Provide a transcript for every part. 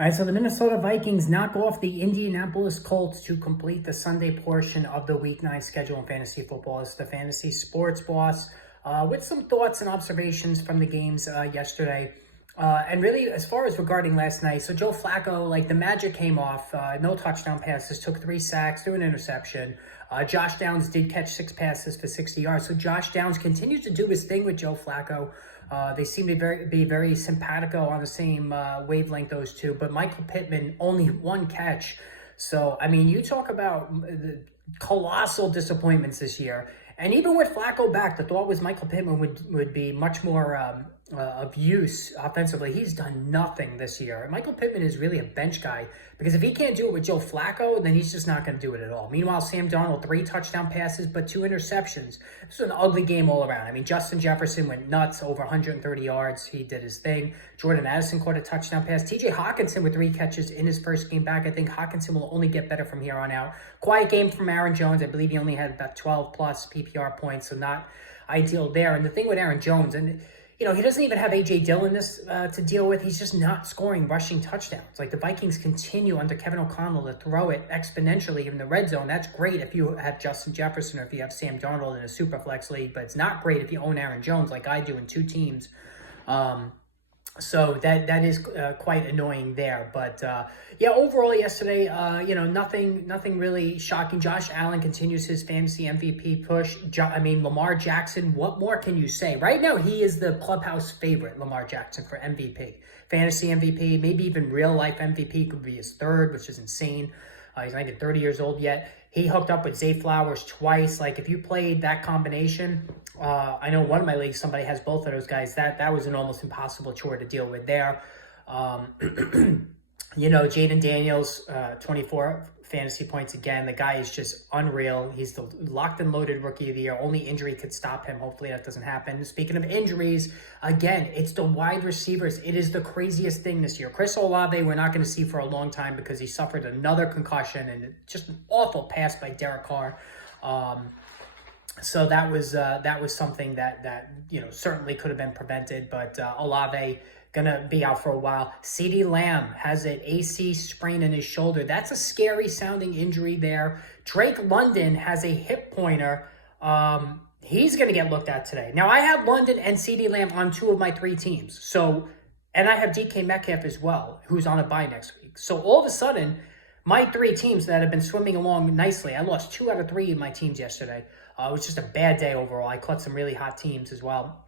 All right, so the Minnesota Vikings knock off the Indianapolis Colts to complete the Sunday portion of the Week 9 schedule in fantasy football. It's the Fantasy Sports Boss with some thoughts and observations from the games yesterday. And really, as far as regarding last night, so Joe Flacco, like the magic came off. No touchdown passes, took 3 sacks, threw an interception. Josh Downs did catch 6 passes for 60 yards. So Josh Downs continues to do his thing with Joe Flacco. They seem to be very simpatico on the same wavelength, those two. But Michael Pittman, only 1 catch. So, I mean, you talk about the colossal disappointments this year. And even with Flacco back, the thought was Michael Pittman would be much more of use offensively. He's done nothing this year. Michael Pittman is really a bench guy because if he can't do it with Joe Flacco, then he's just not going to do it at all. Meanwhile, Sam Darnold, 3 touchdown passes, but 2 interceptions. This was an ugly game all around. I mean, Justin Jefferson went nuts, over 130 yards. He did his thing. Jordan Addison caught a touchdown pass. TJ Hawkinson with 3 catches in his first game back. I think Hawkinson will only get better from here on out. Quiet game from Aaron Jones. I believe he only had about 12 plus PPR points, so not ideal there. And the thing with Aaron Jones, and he doesn't even have A.J. Dillon to deal with. He's just not scoring rushing touchdowns. Like the Vikings continue under Kevin O'Connell to throw it exponentially in the red zone. That's great if you have Justin Jefferson or if you have Sam Darnold in a super flex league, but it's not great if you own Aaron Jones like I do in 2 teams. So that is quite annoying there. But yeah, overall yesterday, nothing really shocking. Josh Allen continues his fantasy MVP push. Lamar Jackson, what more can you say? Right now, he is the clubhouse favorite, Lamar Jackson, for MVP. Fantasy MVP, maybe even real life MVP could be his 3rd, which is insane. He's not even 30 years old yet. He hooked up with Zay Flowers twice. Like, if you played that combination, I know one of my leagues, somebody has both of those guys. That was an almost impossible chore to deal with there. Jaden Daniels, 24 fantasy points again. The guy is just unreal. He's the locked and loaded rookie of the year. Only injury could stop him. Hopefully that doesn't happen. Speaking of injuries, again, it's the wide receivers. It is the craziest thing this year. Chris Olave, we're not going to see for a long time because he suffered another concussion and just an awful pass by Derek Carr. So that was something that certainly could have been prevented, but Olave gonna be out for a while. CeeDee Lamb has an AC sprain in his shoulder. That's a scary sounding injury there. Drake London has a hip pointer. He's gonna get looked at today. Now I have London and CeeDee Lamb on 2 of my 3 teams. So, and I have DK Metcalf as well, who's on a bye next week. So all of a sudden, my 3 teams that have been swimming along nicely, I lost 2 out of 3 of my teams yesterday. It was just a bad day overall. I caught some really hot teams as well.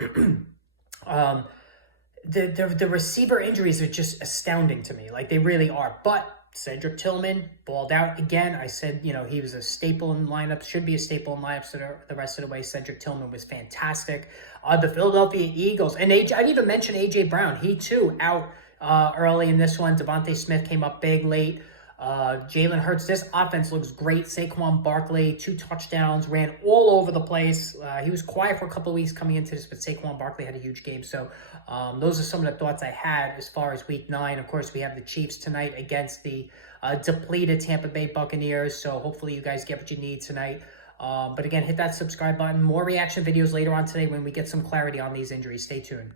The receiver injuries are just astounding to me. Like, they really are. But Cedric Tillman balled out again. I said, he was a staple in lineups, should be a staple in lineups the rest of the way. Cedric Tillman was fantastic. The Philadelphia Eagles, and I didn't even mention A.J. Brown. He, too, out early in this one. Devontae Smith came up big late. Jalen Hurts, this offense looks great. Saquon Barkley, 2 touchdowns, ran all over the place. He was quiet for a couple of weeks coming into this, but Saquon Barkley had a huge game. So those are some of the thoughts I had as far as Week 9. Of course, we have the Chiefs tonight against the depleted Tampa Bay Buccaneers. So hopefully you guys get what you need tonight. But again, hit that subscribe button. More reaction videos later on today when we get some clarity on these injuries. Stay tuned.